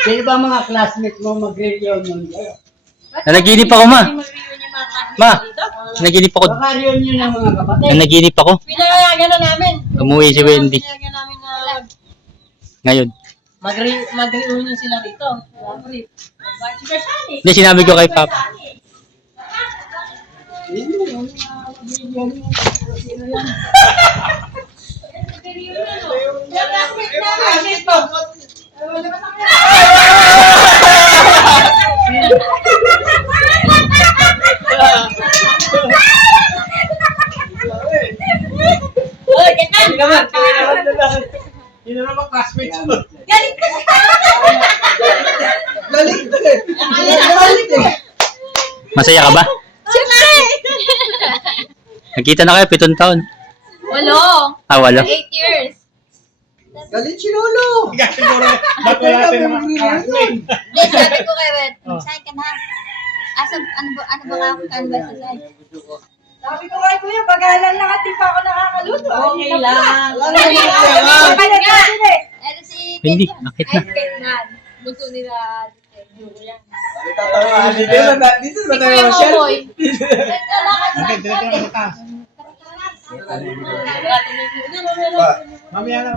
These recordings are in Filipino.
Sino ba mga classmates mo mag-reunion kayo? Nanaginip ako, ma. Ma, nanaginip ako. Baka reunion ng mga kapatid. Nanaginip ako. Pinayagan na namin. Umuwi si Wendy. Pinayagan namin na Ngayon. mag-reunion sila dito. Hindi, sinabi ko kay Papa. Sino naman classmates mo? Galing ka sa Galit eh. Galit eh. Masaya ka ba? Siyempre! Nagkita na kayo, 7 taon. Walo. Wala. 8 years. Galit si Lolo. Siguro, ba't wala tayo mga classmates? Hindi, sabi ko kay Red, saan ka na? Ano ba nga ang ba sa side? Sabi ko kay Kuya, pag-aaral na di pa ako nakakaluto. Okay lang. Pero si Hindi, Kate, bakit ay na? si Kate na. Bunso nila. Joke yan. Dito ba Si tayo Kuya ma-share? Momoy. Lalakad sa akin. Mamaya na.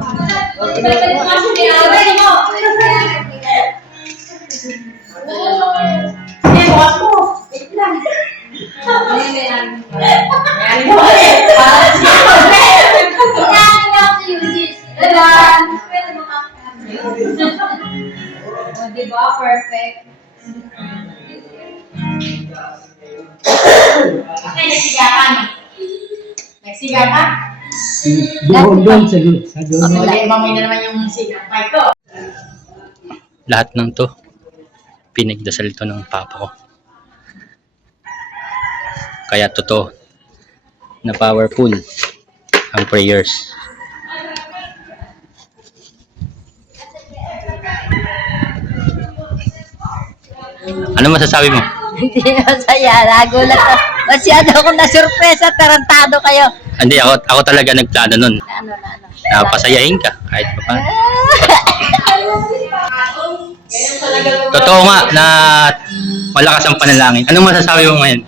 Diba? Perfect. Okay, nagsiga ka. Nagsiga ka? Doon sa doon. Mamay na naman yung siga. Ko. Lahat ng to, pinagdasal to ng Papa ko. Kaya totoo na powerful ang prayers. Ano masasabi mo? Hindi masaya, nagulat ako. Masyado akong na-surpresa, tarantado kayo. Hindi, ako talaga nagplano nun. Ano. Napasayahin ka kahit pa paano. Totoo nga na malakas ang panalangin. Anong masasabi mo ngayon?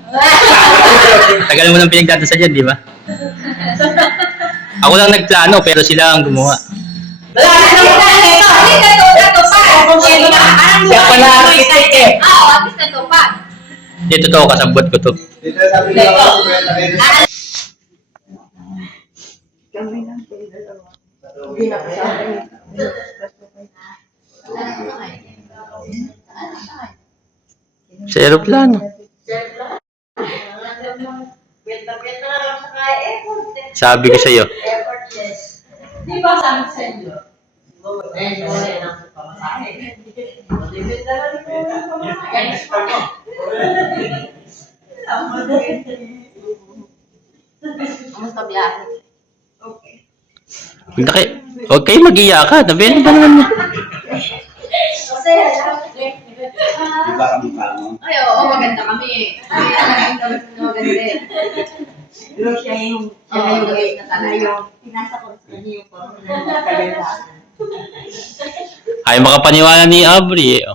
Tagal mo nang pinagdadasal yan, di ba? Ako lang nagplano pero sila ang gumawa. Siya pala architect eh. Hindi, totoo, kasabot ko to. Dito sabi niya. Sa aeroplano. Sabi ko sa'yo. Di ba sabi sa inyo? Kamusta biyahe? Huwag kayo mag-iyakan. Nabili ba naman niya? Diba kami mo? Ay, oo, maganda kami. Maganda. Pero siya yung guys na talaga. Pinasa ko sa kanya yung kagandahan. Ay, makapaniwala ni Aubrey. Eh.